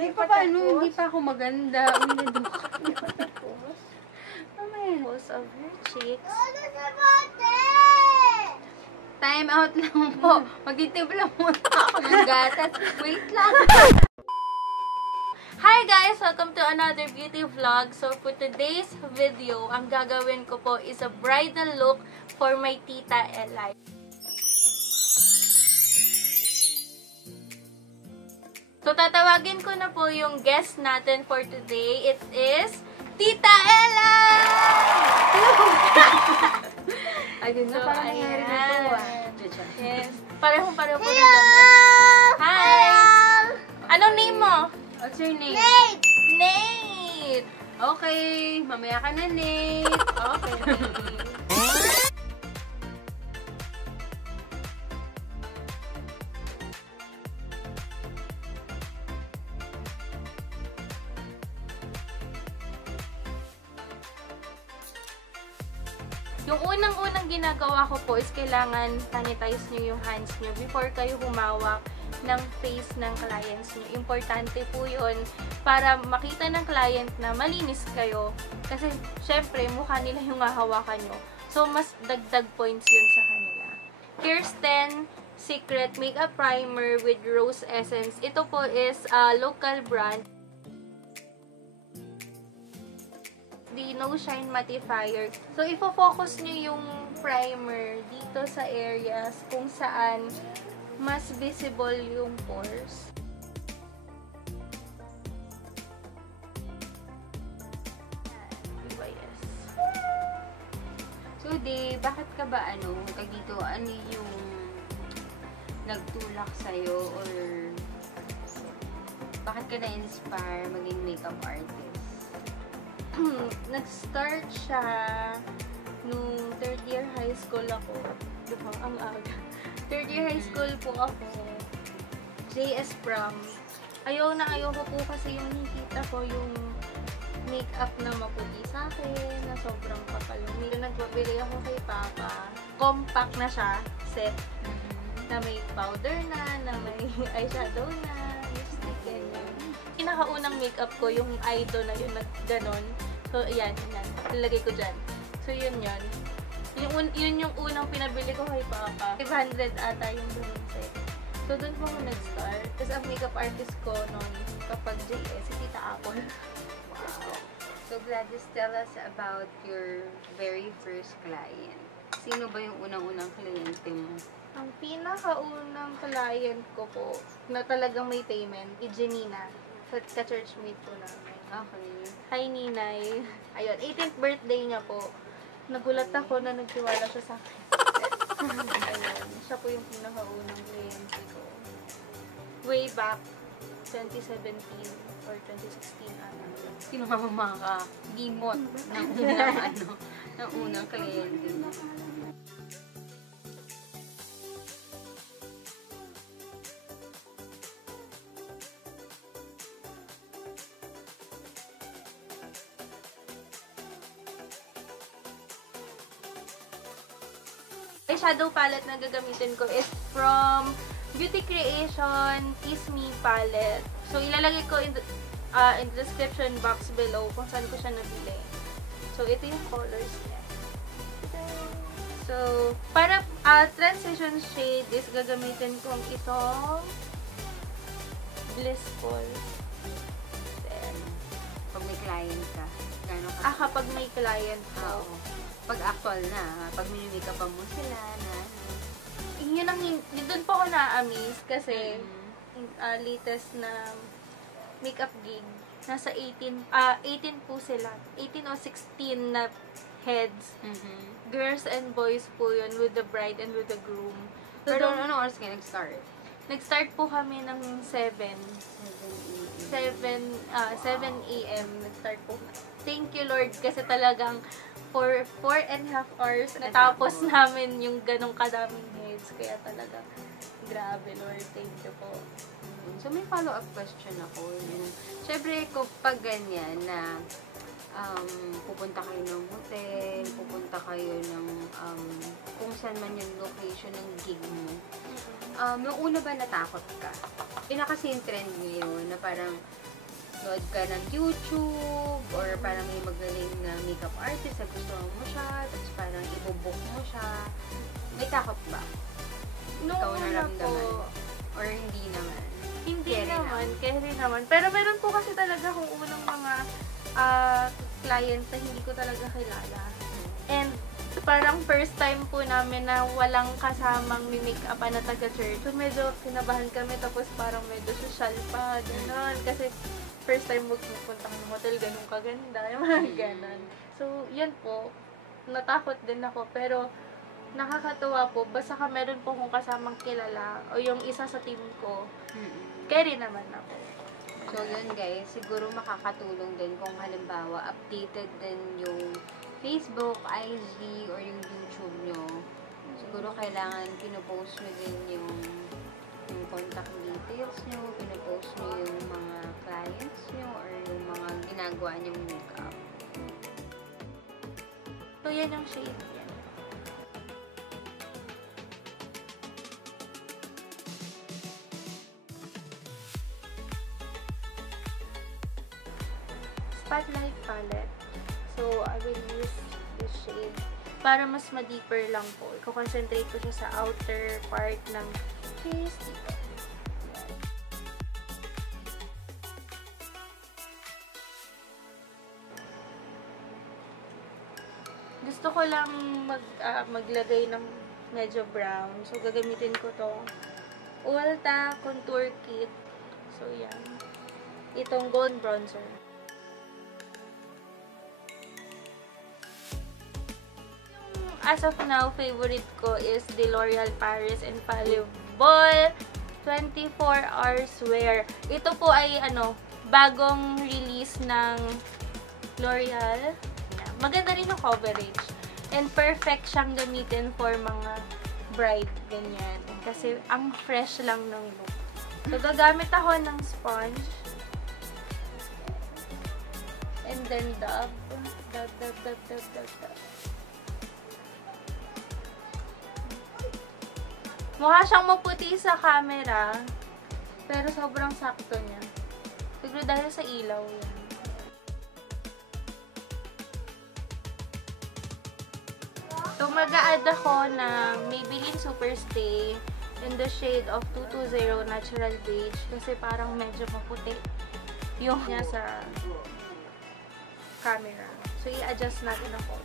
Hindi pa paano, hindi pa ako maganda. Uwi na doon. Pose of your cheeks. Time out lang po. Magtitimpla muna ako ng gatas. Wait lang. Hi guys! Welcome to another beauty vlog. So for today's video, ang gagawin ko po is a bridal look for my Tita Ella. So tatawagin ko na po yung guest natin for today. It is Tita Ella! Ayun na, parang nangyari na ito ah. Yes. Pareho-pareho po na. Hi! Anong name mo? What's your name? Nate! Nate! Okay, mamaya ka na, Nate. Okay, Nate. Yung unang-unang ginagawa ko po is kailangan sanitize nyo yung hands nyo before kayo humawak ng face ng clients nyo. Importante po yun para makita ng client na malinis kayo. Kasi, syempre, mukha nila yung hahawakan nyo. So, mas dagdag points yun sa kanila. Kirsten Secret Makeup Primer with Rose Essence. Ito po is local brand. The No Shine Mattifier. So, ifo-focus nyo yung primer dito sa areas kung saan mas visible yung pores. Diba, yes. So, bakit ka ba dito, ano yung nagtulak sa'yo or bakit ka na-inspire maging makeup artist? Nag-start siya nung third year high school ako. Diba? Ang aga. Third year high school po ako. JS prom. Ayaw ko po kasi yung nakita ko yung makeup na maputi sa akin, na sobrang kapalumi. Nagbabili ako kay Papa. Compact na siya, set. Na may powder na may eyeshadow na, lipstick, ganyan. Pinakaunang makeup ko, yung eyeshadow na yun, ganon. So, ayan, nilagay ko dyan. So, yun. Yun yung unang pinabili ko kay Papa. 500 ata yung ganun set. So, dun po ako nag-start. Tapos, ang makeup artist ko nung kapag JS, si Tita Apple. Wow. So, Gladys, tell us about your very first client. Sino ba yung unang-unang kliyente mo? Ang pinakaunang client ko po, na talagang may payment, si Janina. Ka-churchmate po namin. Okay. Hi, Ninay. Ayun, 18th birthday niya po. Nagulat ako na nagtiwala siya sa akin. Ayun, siya po yung pinakaunang kliyente ko. Way back, 2017 or 2016 ata. Sino ka makaka-gimot ng unang kliyente mo? Shadow palette na gagamitin ko is from Beauty Creation Tease palette. So, ilalagay ko in the description box below kung saan ko siya nabili. So, ito yung colors niya. So, para transition shade is gagamitin kong itong Blissful. Then, pag may client ka, gano'n ka? Kapag may client ko. Pag actual na, pag minimake pa mo sila na doon po ako na-amaze kasi latest na makeup gig, nasa 18 po sila. 18 o 16 na heads. Girls and boys po yun with the bride and with the groom. So, pero ano oras kayo nag-start? Nag-start po kami ng 7 a.m. Nag-start po. Thank you, Lord, kasi talagang for 4.5 hours natapos namin yung ganong kadaming heads. Kaya talaga, grabe, Lord. Thank you po. So, may follow-up question ako. Siyempre, pag ganyan na pupunta kayo ng hotel, pupunta kayo ng kung saan man yung location ng gig mo, Nung una ba natakot ka? Kasi yung trend ngayon na parang load ka ng YouTube, or parang may magaling na makeup artist na gusto mo siya, tapos parang ibubook mo siya. May takot ba? Ikaw naramdaman? Or hindi naman? Hindi naman, carry naman. Pero meron po kasi talaga kung unang mga clients na hindi ko talaga kilala. And parang first time po namin na walang kasamang make-up na taga-church. So medyo kinabahan kami, tapos parang medyo social pa, gano'n. Kasi first time magpupunta ng hotel, ganun kaganda, yung mga gano'n. So, yun po, natakot din ako. Pero nakakatuwa po, basta ka meron po kung kasamang kilala o yung isa sa team ko, carry naman ako. So, yun guys, siguro makakatulong din kung halimbawa updated din yung Facebook, IG, or yung YouTube nyo. Siguro kailangan pinopost nyo din yung contact details nyo, pinopost nyo yung mga clients nyo, or yung mga ginagawa nyong makeup. So, yan yung shade. Spotlight palette. So, I will use this shade para mas ma-deeper lang po. I-concentrate ko siya sa outer part ng face dito. Gusto ko lang maglagay ng medyo brown. So, gagamitin ko to Ulta Contour Kit. So, yan. Itong gold bronzer. As of now, favorite ko is the L'Oreal Paris Infallible 24 Hours Wear. Ito po ay bagong release ng L'Oreal. Maganda rin yung coverage. And perfect siyang gamitin for mga bride, ganyan. Kasi ang fresh lang ng look. So, gagamit ako ng sponge. And then dab. Mukha siyang maputi sa camera, pero sobrang sakto niya. Siguro dahil sa ilaw yan. So, mag-a-add ako ng Maybelline Superstay in the shade of 220 Natural Beige kasi parang medyo maputi yung niya sa camera. So, i-adjust natin ako.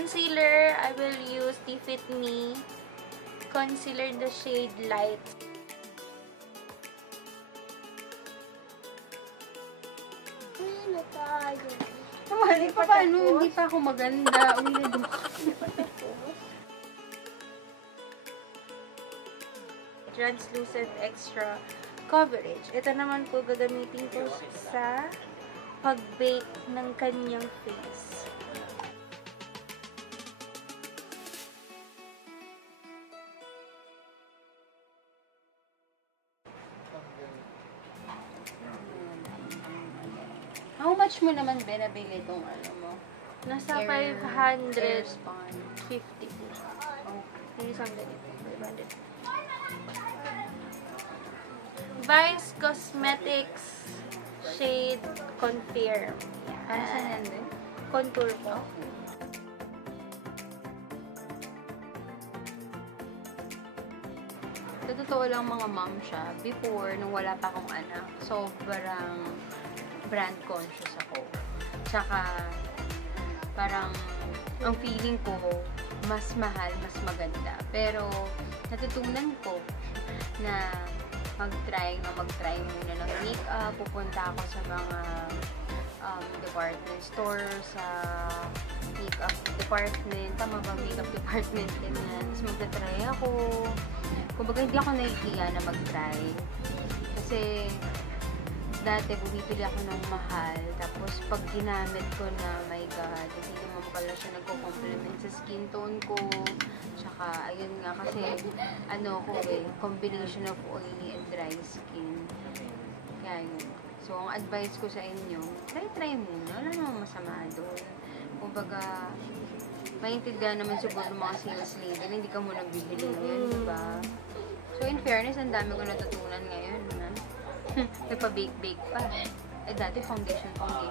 Concealer, I will use the Fit Me Concealer in the shade Light. Na tayo. Hindi pa paano, hindi pa ako maganda. Translucent extra coverage. Ito naman po gagamitin ko sa pag-bake ng kanyang face. How much mo naman binabili itong mo? Nasa 550 po. Yung isang ganito. 500. Vice Cosmetics shade Confirm. Ano saan yan din? Contour po. Sa totoo lang mga mom siya, before, nung wala pa akong anak, sobrang brand conscious ako. Tsaka, parang, ang feeling ko, mas mahal, mas maganda. Pero, natutunan ko na mag-try muna ng makeup. Pupunta ako sa mga department store, sa makeup department. Tama ba? Makeup department. Ganyan. Tapos magta-try ako. Kumbaga, hindi ako nahihiya na mag-try. Kasi, dati bumibili ako ng mahal, tapos pag ginamit ko na, my God, hindi naman pala siya nagko-complement sa skin tone ko. Tsaka, ayun nga, kasi, combination of oily and dry skin. Kaya yun. So, ang advice ko sa inyo, try muna. Wala namang masama doon. Kumbaga, maintindihan naman siguro ng mga sales lady na hindi ka muna bibili ngayon, diba? So, in fairness, ang dami ko natutunan ngayon, na. Nagpa-bake-bake pa. Eh, dati foundation lang.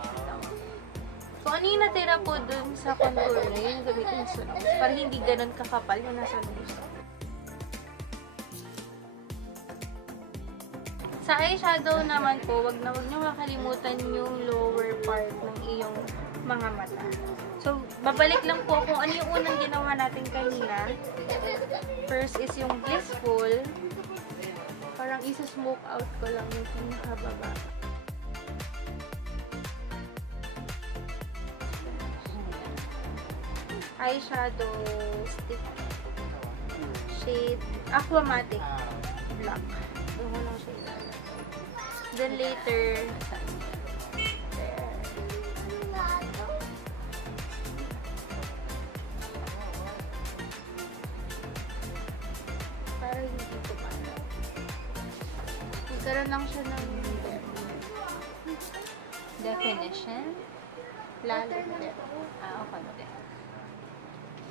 So, ano yung natira po dun sa contour na yun, gamitin sa nose? Para hindi ganun kakapal yung nasa nose. Sa eyeshadow naman po, wag nyo makalimutan yung lower part ng iyong mga mata. So, babalik lang po kung ano yung unang ginawa natin kanina. First is yung blissful. Parang isa-smoke out ko lang yung pinakababa. Eyeshadow stick. Shade Aquamatic Black. Yung walang shade. Then later, para hindi ko pala. Nagkaroon lang siya ng Definition? lalo. Okay.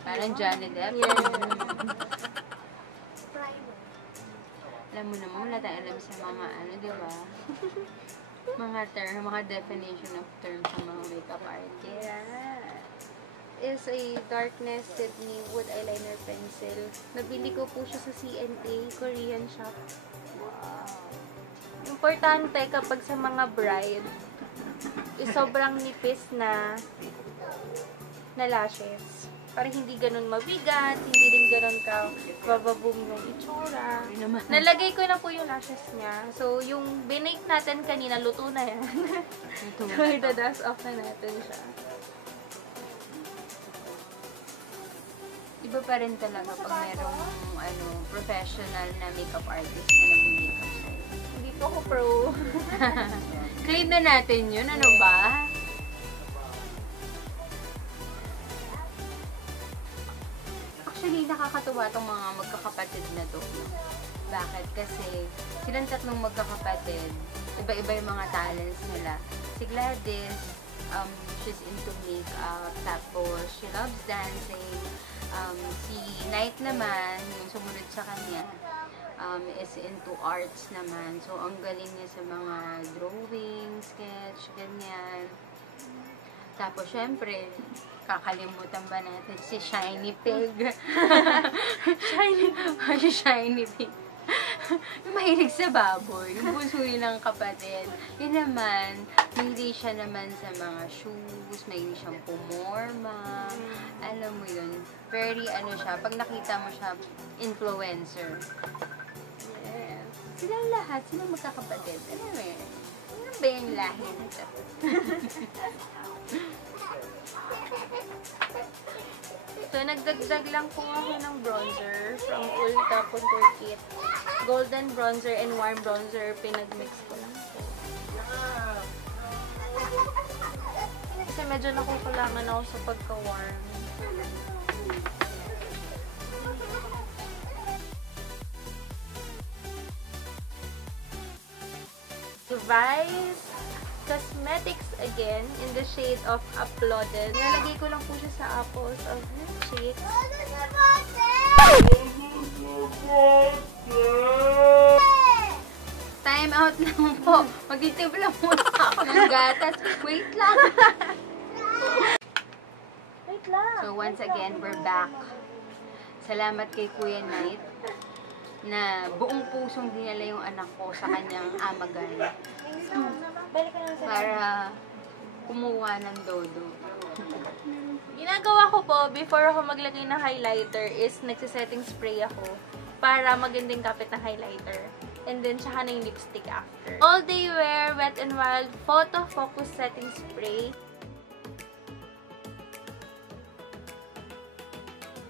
Parang Johnny Depp. Yes. Alam mo naman, wala tayong alam sa mga ano, di ba? mga definition of terms ng mga makeup artist. Yeah. Is a darkness Sydney wood eyeliner pencil. Nabili ko po siya sa CNA, Korean shop. Wow. Importante kapag sa mga bride, is sobrang nipis na lashes. Para hindi ganun mabigat, hindi rin ganun ka bababoom yung itsura. Nalagay ko na po yung lashes niya. So, yung binake natin kanina, luto na yan. So, idadust off na natin siya. Iba pa rin talaga pag merong professional na makeup artist na nag-makeup sa'yo. Hindi po ako pro. Clean na natin yun, ano ba? Actually, nakakatuwa itong mga magkakapatid na to. Bakit? Kasi silang tatlong magkakapatid, iba-iba yung mga talents nila. Si Gladys, she's into makeup, tapos she loves dancing. Si Knight naman, yung sumunod sa kanya, is into arts naman. So, ang galing niya sa mga drawing, sketch, ganyan. Tapos, syempre, kakalimutan ba natin si Shiny Pig? Shiny Pig. Yung mahilig sa baboy, yung bunso ng kapatid. Yun naman, mahilig siya naman sa mga shoes, mahilig siyang pumorma. Alam mo yun, very siya, pag nakita mo siya, influencer. Yes. Silang lahat, silang magkakapatid. Ano ba yung lahi nito? So, nagdagdag lang po ako ng bronzer from Ulta Contour Kit. Golden bronzer and warm bronzer, pinag-mix ko lang po. Kasi medyo nakukulangan ako sa pagka-warm. Device Cosmetics again in the shade of Applauded. Nalagay ko lang po siya sa apples of cheeks. Time out lang po. Mag-itib lang muna ako ng gatas. Wait lang. Wait lang. So once again, we're back. Salamat kay Kuya Knight na buong pusong dinala yung anak ko sa kanyang amagan. Para kumuha ng dodo. Ginagawa ko po, before ako maglagay ng highlighter, is nagsisetting spray ako para magandang kapit ng highlighter. And then, tsaka na yung lipstick after. All Day Wear Wet n Wild Photo Focus Setting Spray.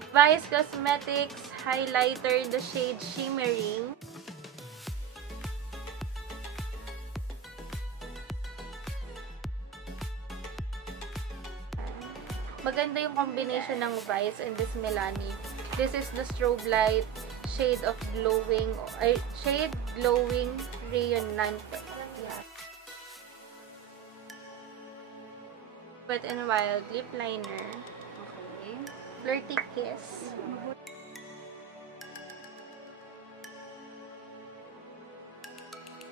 Vice Cosmetics Highlighter in the shade Shimmering. Maganda yung combination ng Vice and this Milani. This is the strobe light shade of glowing rayon 9. Yeah. Wet n Wild lip liner. Okay. Flirty kiss.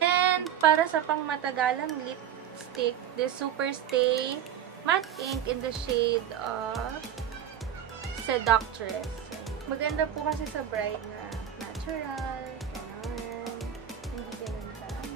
And para sa pangmatagalang lipstick, the Super Stay Matte Ink in the shade of Seductress. Maganda po kasi sa bride na natural, ganun, hindi pinagdaan.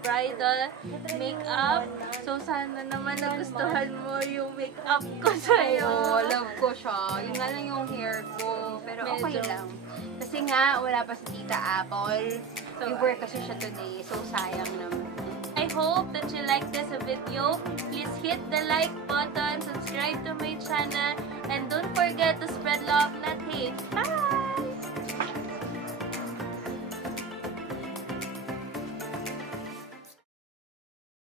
Bridal makeup. So, sana naman nagustuhan mo yung makeup ko sa'yo. Oo, love ko siya. Yun nga lang yung hair ko. Pero okay lang. Kasi nga, wala pa si Tita Apple. We work kasi siya today. So, sayang naman. I hope that you like this video. Please hit the like button, subscribe to my channel,